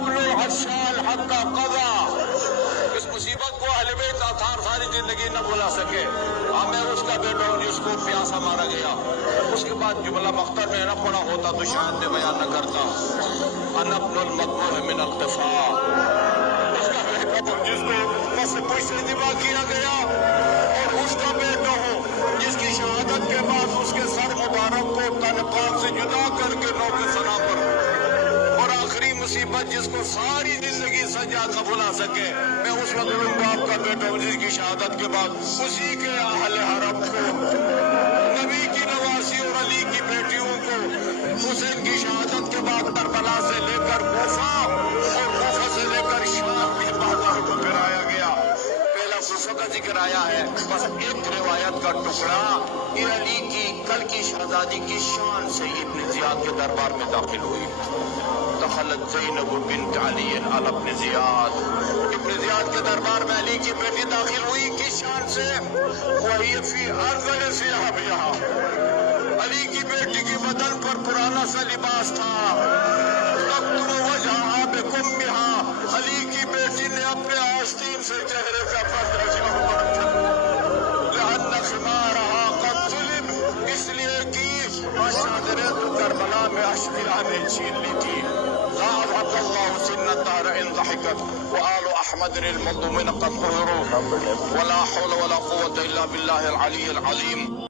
نبل الحشال حتى قضا. اس مصیبت کو اہل بیت اطہار ساری زندگی نہ بھلا سکے. میں اس کا بیٹا ہوں جس کو پیاسا مارا گیا. اس کے بعد جملہ مختر میں نہ پڑا ہوتا تو شاید میں بیان نہ کرتا. انا ابن المقبول من القفا. اس کا بیٹا ہوں جس کو بس پوچھ سے ذبح کیا گیا، اور اس کا بیٹا ہوں جس کی شہادت کے بعد اس کے سر مبارک کو تن پاک سے جدا کر کے نو کے سنا پر. اور آخری مصیبت جس کو ساری زندگی سجاد نہ بھلا سکے، میں اس مظلوم باپ کا بیٹا ہوں جس کی شہادت کے بعد اسی کے اہل حرم کو، نبی کی نواسی اور علی کی بیٹیوں کو حسین کی شہادت کے بعد کربلا سے لے کر کوفہ اور کوفہ سے لے کر شام کے بازار کو پھرایا گیا. پہلا کوفہ کا ذکر آیا ہے، بس ایک روایت کا ٹکڑا. یہ علی کی کل کی شہزادی کی شان سے ابن زیاد کے دربار میں داخل ہوئی. دخلت زینب بنت علی علی ابن زیاد. ابن زیاد کے دربار میں علی کی بیٹی داخل ہوئی. کس شان سے؟ وہی فی ارذل ثیابہا. علی کی بیٹی کے بدن پر پرانا سا لباس تھا. تقطر وجہہا بکمہا. علی کی بیٹی نے اپنے آستین سے چہرے کا پردہ لأن خمارہا قد ظلم. اس لیے کہ اشادرے تو کربلا میں اشبرہ نے چھین لی تھی. ضاعف اللہ سن الدار ان ضحکت وآل احمد المظلومین قد قهروا ولا حول ولا قوة الا باللہ العلی العظیم.